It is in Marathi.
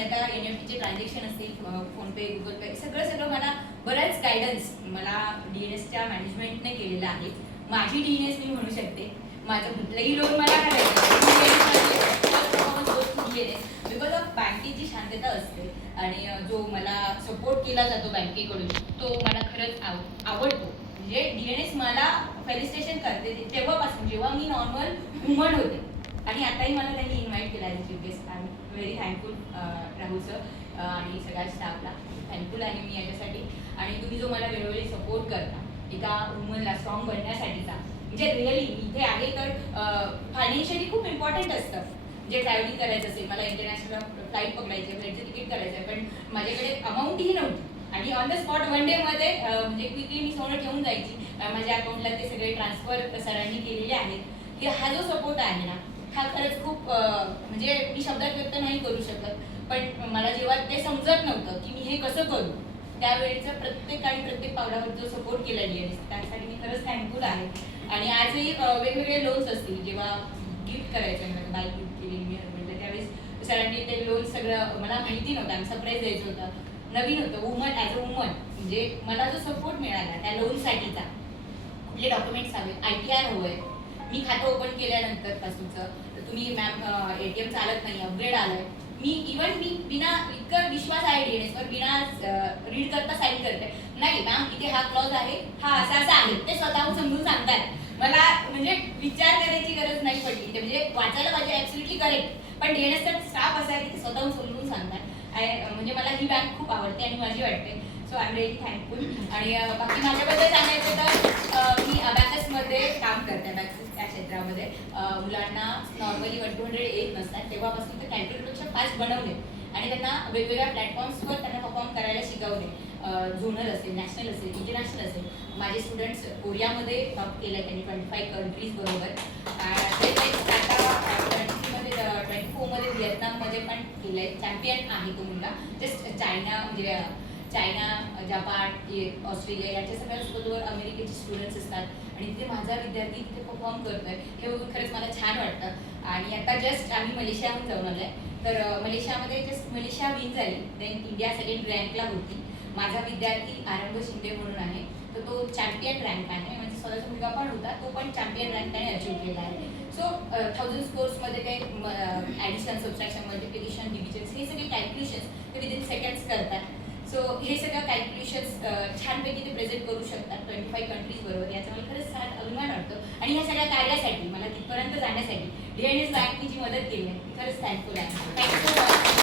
आणि आता NFTचे ट्रान्झॅक्शन असतील, फोनपे, गुगल पे, सगळं मला बराच गायडन्स मला DNSच्या मॅनेजमेंटने केलेलं आहे. माझी DNS मी म्हणू शकते. माझं कुठलंही लोन मला बिकॉज ऑफ बँकेची शांतता असते आणि जो मला सपोर्ट केला जातो बँकेकडून तो मला खरंच आवडतो. म्हणजे DNS मला फेलिस्टेशन करते तेव्हापासून, जेव्हा मी नॉर्मल वुमन होते आणि आताही मला त्यांनी इन्व्हाइट केला आहे chief guest. I am very thankful Rahul sir आणि सगळ्या स्टाफला थँकफुल आहे मी याच्यासाठी. आणि तुम्ही जो मला वेळोवेळी सपोर्ट करता एका वुमनला स्ट्रॉंग बनण्यासाठीचा, म्हणजे रिअली इथे आहे तर फायनान्शियली खूप इम्पॉर्टंट असतं. जे ट्रॅव्हलिंग करायचं असेल, मला इंटरनॅशनल फ्लाईट पकडायची, फ्लाईटचं तिकीट करायचं आहे, पण माझ्याकडे अमाऊंटही नव्हती आणि ऑन द स्पॉट वन डेमध्ये म्हणजे क्विकली मी सोनं ठेवून जायची. माझ्या अकाउंटला ते सगळे ट्रान्सफर सरांनी केलेले आहेत. की हा जो सपोर्ट आहे ना, हा खरंच खूप म्हणजे मी शब्दात व्यक्त नाही करू शकत. पण मला जेव्हा ते समजत नव्हतं की मी हे कसं करू, त्यावेळेचं प्रत्येक पावलावर जो सपोर्ट केला DNS, त्यासाठी मी खरंच थँकफुल आहे. आणि आजही वेगवेगळे लोन्स असतील, जेव्हा गिफ्ट करायचं आहे, मला बाईक गिफ्ट केली मी हजबंडला, त्यावेळेस सरांनी ते लोन सगळं मला माहिती नव्हतं आणि सरप्राईज द्यायचं होतं, नवीन होतं. वुमन ॲज अ वुमन म्हणजे मला जो सपोर्ट मिळाला त्या लोनसाठीचा, कुठले डॉक्युमेंट्स हवे, ITR हवं आहे, मी खातं ओपन केल्यानंतर पासूनचं तुम्ही मॅम ATM चालत नाही, अपग्रेड आलंय, मी बिना इतकं विश्वास आहे DNSवर, बिना रीड करता साईन करते, नाही मॅम इथे हा क्लॉज आहे, हा असा आहे, ते स्वतःहून समजून सांगतात. मला म्हणजे विचार करायची गरज नाही पडली इथे, म्हणजे वाचायला पाहिजे ॲब्सोल्युटली करेक्ट, पण DNSचा स्टाफ असा आहे की ते स्वतःहून समजून सांगतात. म्हणजे मला ही बँक खूप आवडते आणि माझी वाटते. So I am very thankful. आणि बाकी माझ्याबद्दल सांगायचं तर मी अबॅकसमध्ये काम करते. अबॅकस त्या क्षेत्रामध्ये मुलांना नॉर्मली 1-200 येत नसतात, तेव्हापासून ते कॅल्क्युलेटरपेक्षा फास्ट बनवले आणि त्यांना वेगवेगळ्या प्लॅटफॉर्म्सवर त्यांना परफॉर्म करायला शिकवले. झोनल असेल, नॅशनल असेल, इंटरनॅशनल असेल. माझे स्टुडंट्स कोरियामध्ये टॉप केलं आहे त्यांनी 25 कंट्रीज बरोबर. आता 24मध्ये व्हिएतनाममध्ये पण केलं आहे. चॅम्पियन आहे तो मुलगा. जस्ट चायना म्हणजे चायना, जपान, ऑस्ट्रेलिया यांच्या सगळ्या अमेरिकेचे स्टुडंट्स असतात आणि तिथे माझा विद्यार्थी तिथे परफॉर्म करतोय, हे बघून खरंच मला छान वाटतं. आणि आता जस्ट आम्ही मलेशियाहून जाऊन आलो आहे, तर मलेशियामध्ये जस्ट मलेशिया विन झाली, देन इंडिया सेकंड रँकला होती. माझा विद्यार्थी आरंभ शिंदे म्हणून आहे, तर तो चॅम्पियन रँक आहे. म्हणजे स्वतःचा मुलगा पण होता, तो पण चॅम्पियन रँक त्याने अचीव केला आहे. सो 1000 स्कोर्समध्ये काही ॲडिशन, सबस्ट्रॅक्शन, मल्टिप्लिकेशन, डिव्हिजन्स हे सगळे कॅल्क्युलेशन्स ते विदिन सेकंड्स करतात. सो हे सगळं कॅल्क्युलेशन्स छानपैकी ते प्रेझेंट करू शकतात 25 कंट्रीज बरोबर. याचा मला खरंच छान अभिमान वाटतो. आणि ह्या सगळ्या कार्यासाठी मला तिथपर्यंत जाण्यासाठी DNS बँकनी जी मदत केली आहे ती खरंच थँकफुल आहे. Thank you so much.